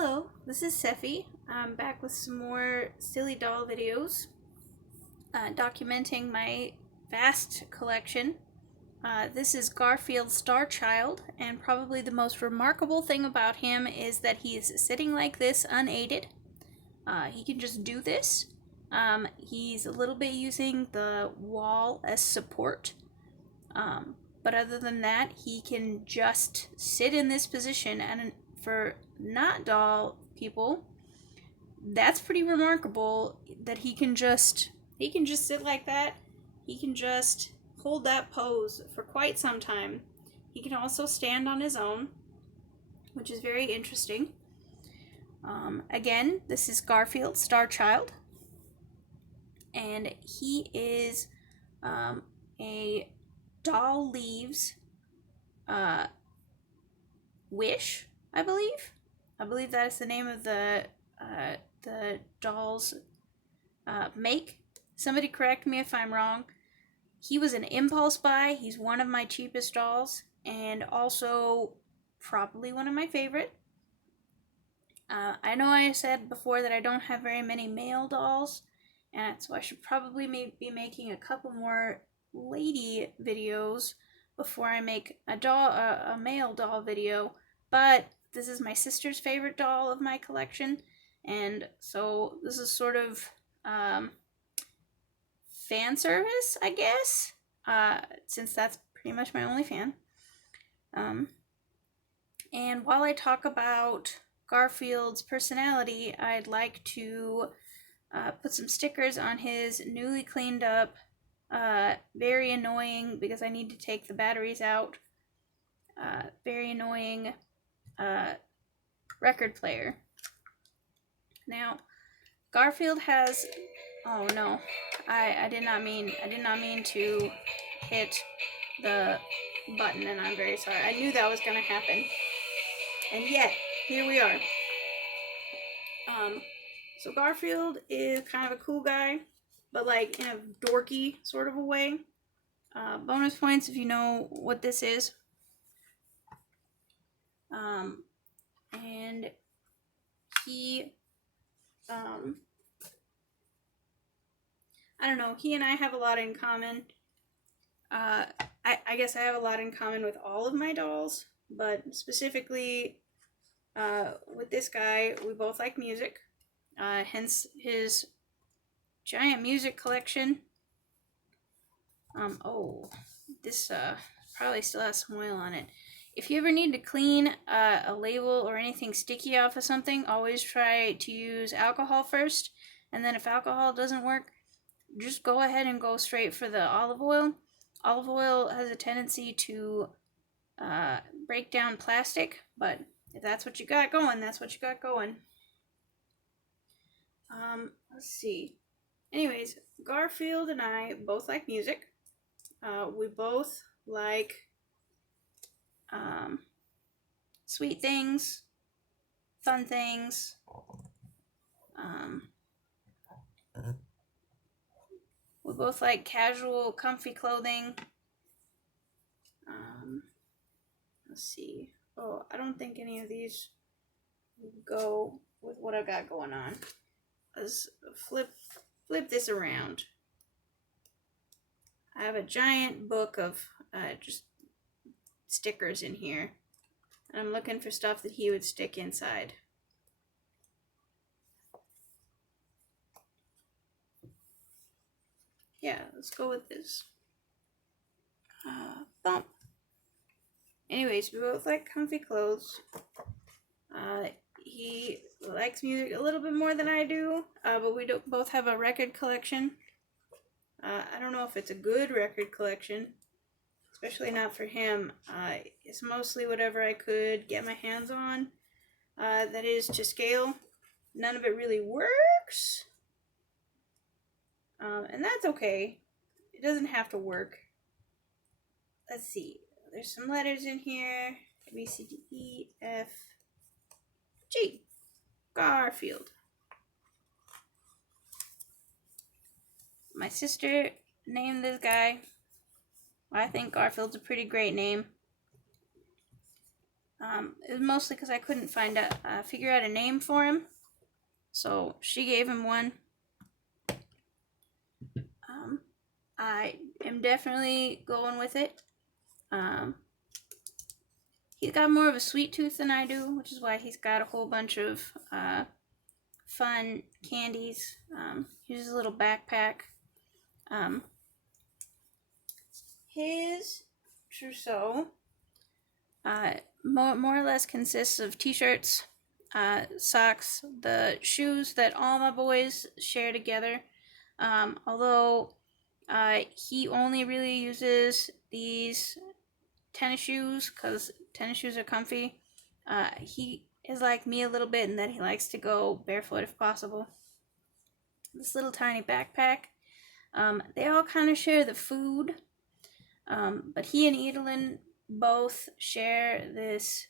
Hello, this is Sephi. I'm back with some more silly doll videos documenting my vast collection. This is Garfield Starchilde, and probably the most remarkable thing about him is that he is sitting like this unaided. He can just do this. He's a little bit using the wall as support. But other than that, he can just sit in this position, and for not doll people, that's pretty remarkable that he can just sit like that. He can just hold that pose for quite some time. He can also stand on his own, which is very interesting. Again, this is Garfield Starchilde, and he is a doll leaves wish, I believe. I believe that is the name of the doll's make. Somebody correct me if I'm wrong. He was an impulse buy. He's one of my cheapest dolls, and also probably one of my favorite. I know I said before that I don't have very many male dolls, and so I should probably be making a couple more lady videos before I make a male doll video. But this is my sister's favorite doll of my collection, and so this is sort of fan service, I guess, since that's pretty much my only fan. And while I talk about Garfield's personality, I'd like to put some stickers on his newly cleaned up, very annoying because I need to take the batteries out, very annoying record player. Now, Garfield has, oh no, I did not mean to hit the button, and I'm very sorry. I knew that was gonna happen, and yet here we are. So Garfield is kind of a cool guy, but like in a dorky sort of a way. Bonus points if you know what this is. And he, I don't know, he and I have a lot in common. I guess I have a lot in common with all of my dolls, but specifically with this guy, we both like music. Hence his giant music collection. This probably still has some oil on it. If you ever need to clean a label or anything sticky off of something, always try to use alcohol first, and then if alcohol doesn't work, just go ahead and go straight for the olive oil. Olive oil has a tendency to break down plastic, but if that's what you got going, that's what you got going. Let's see. Anyways, Garfield and I both like music. We both like sweet things, fun things. We both like casual, comfy clothing. Let's see. Oh, I don't think any of these go with what I've got going on. Let's flip this around. I have a giant book of just stickers in here, and I'm looking for stuff that he would stick inside. Yeah, let's go with this. Thump. Anyways, we both like comfy clothes. He likes music a little bit more than I do, but we both have a record collection. I don't know if it's a good record collection, especially not for him. It's mostly whatever I could get my hands on. That is to scale. None of it really works. And that's okay. It doesn't have to work. Let's see. There's some letters in here. A, B, C, D, E, F, G. Garfield. My sister named this guy. I think Garfield's a pretty great name. It was mostly because I couldn't figure out a name for him. So she gave him one. I am definitely going with it. He's got more of a sweet tooth than I do, which is why he's got a whole bunch of fun candies. Here's his little backpack. His trousseau more or less consists of t-shirts, socks, the shoes that all my boys share together. Although he only really uses these tennis shoes because tennis shoes are comfy. He is like me a little bit in that he likes to go barefoot if possible. This little tiny backpack. They all kind of share the food, but he and Edelin both share this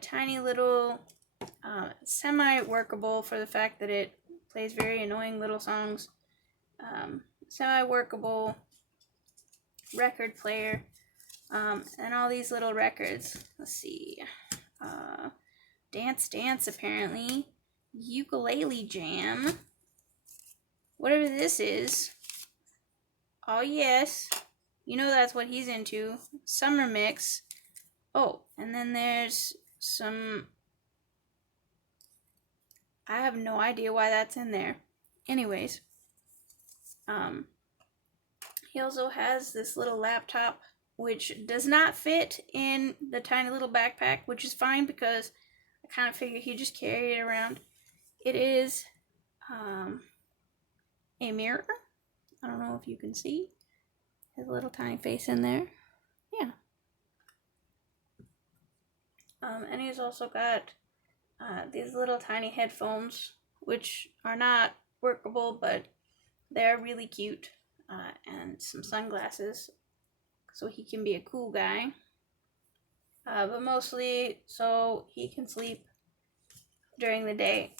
tiny little semi-workable, for the fact that it plays very annoying little songs, semi-workable record player, and all these little records. Let's see. Dance Dance, apparently. Ukulele Jam. Whatever this is. Oh, yes. You know that's what he's into. Summer Mix. Oh, and then there's some... I have no idea why that's in there. Anyways. He also has this little laptop, which does not fit in the tiny little backpack, which is fine because I kind of figured he'd just carry it around. It is a mirror. I don't know if you can see his little tiny face in there. Yeah. And he's also got these little tiny headphones, which are not workable, but they're really cute. And some sunglasses, so he can be a cool guy. But mostly so he can sleep during the day.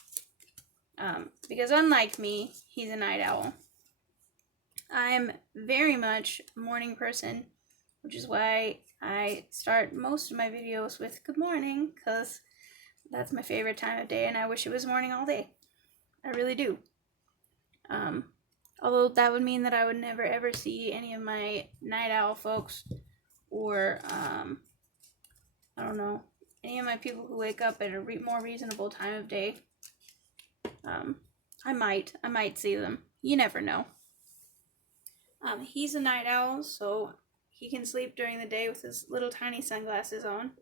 Because unlike me, he's a night owl. I'm very much a morning person, which is why I start most of my videos with good morning, because that's my favorite time of day, and I wish it was morning all day. I really do. Although that would mean that I would never ever see any of my night owl folks, or I don't know, any of my people who wake up at a more reasonable time of day. I might see them. You never know. He's a night owl, so he can sleep during the day with his little tiny sunglasses on.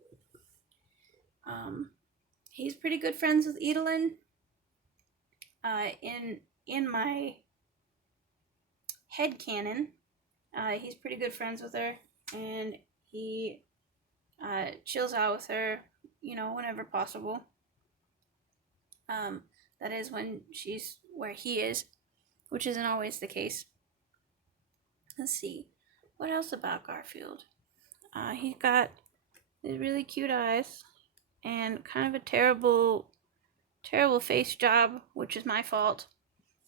He's pretty good friends with Edelin. In my headcanon, he's pretty good friends with her, and he chills out with her, whenever possible. That is when she's where he is, which isn't always the case. Let's see, what else about Garfield? He's got these really cute eyes and kind of a terrible face job, which is my fault.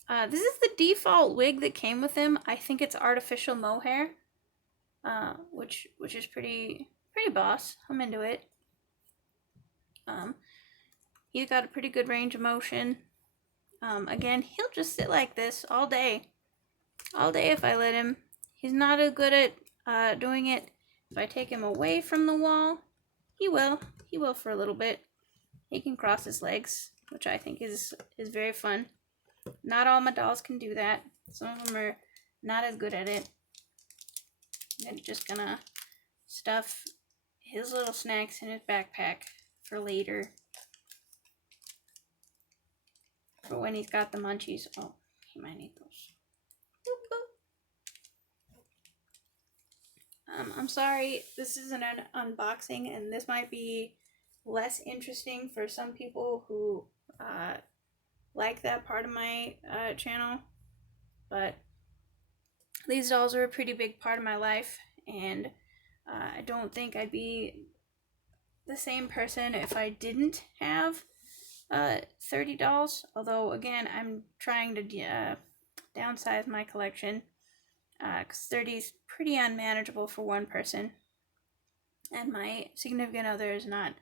This is the default wig that came with him. I think it's artificial mohair, which is pretty boss. I'm into it. He's got a pretty good range of motion. Again, he'll just sit like this all day if I let him. He's not as good at doing it. If I take him away from the wall, he will for a little bit. He can cross his legs, which I think is very fun. Not all my dolls can do that. Some of them are not as good at it. I'm just gonna stuff his little snacks in his backpack for later. For when he's got the munchies. Oh, he might need those. I'm sorry, this isn't an unboxing, and this might be less interesting for some people who like that part of my channel, but these dolls are a pretty big part of my life, and I don't think I'd be the same person if I didn't have 30 dolls, although again I'm trying to downsize my collection, because 30 is pretty unmanageable for one person, and my significant other is not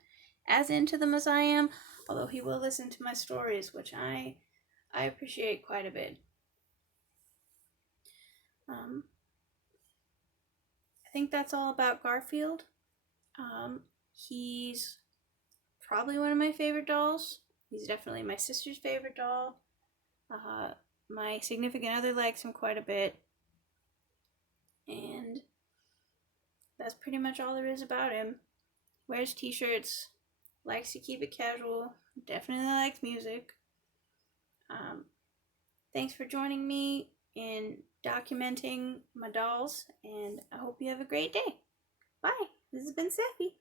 as into them as I am, although he will listen to my stories, which I appreciate quite a bit. I think that's all about Garfield. He's probably one of my favorite dolls. He's definitely my sister's favorite doll. My significant other likes him quite a bit. And that's pretty much all there is about him. Wears t-shirts, likes to keep it casual, definitely likes music. Thanks for joining me in documenting my dolls, and I hope you have a great day. Bye. This has been Sappy.